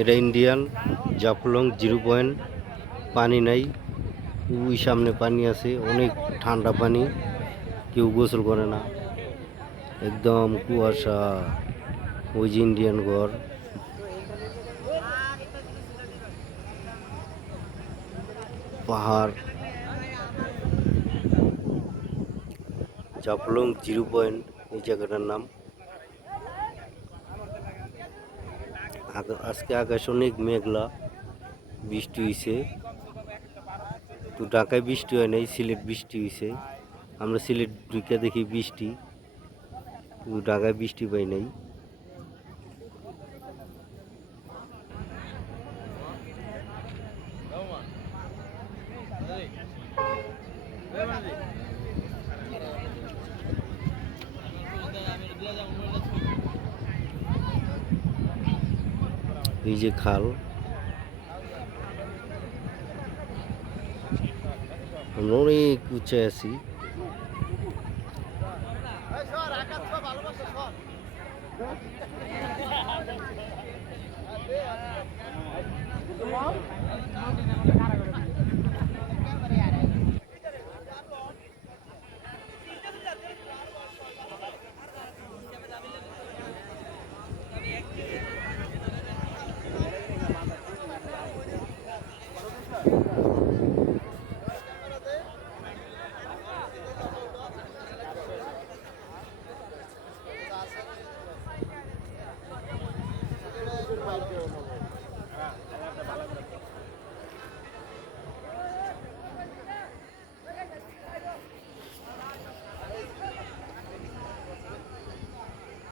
এটা Indian Jaflong 0 point. পানি নাই, ওই সামনে পানি আছে, অনেক ঠান্ডা পানি, কেউ গোসল করে না, একদম কুয়াশা। ওই যে ইন্ডিয়ান ঘর, পাহাড়। জাফলং 0 পয়েন্ট এই জায়গাটার নাম। আজকে আকাশ অনেক মেঘলা, বৃষ্টি হয়েছে। তো ঢাকায় বৃষ্টি হয় নাই, সিলেট বৃষ্টি হয়েছে। আমরা সিলেট ঢুকে দেখি বৃষ্টি, তো ঢাকায় বৃষ্টি পাই নাই। এই যে খাল, আমরা অনেক উঁচায় আছি।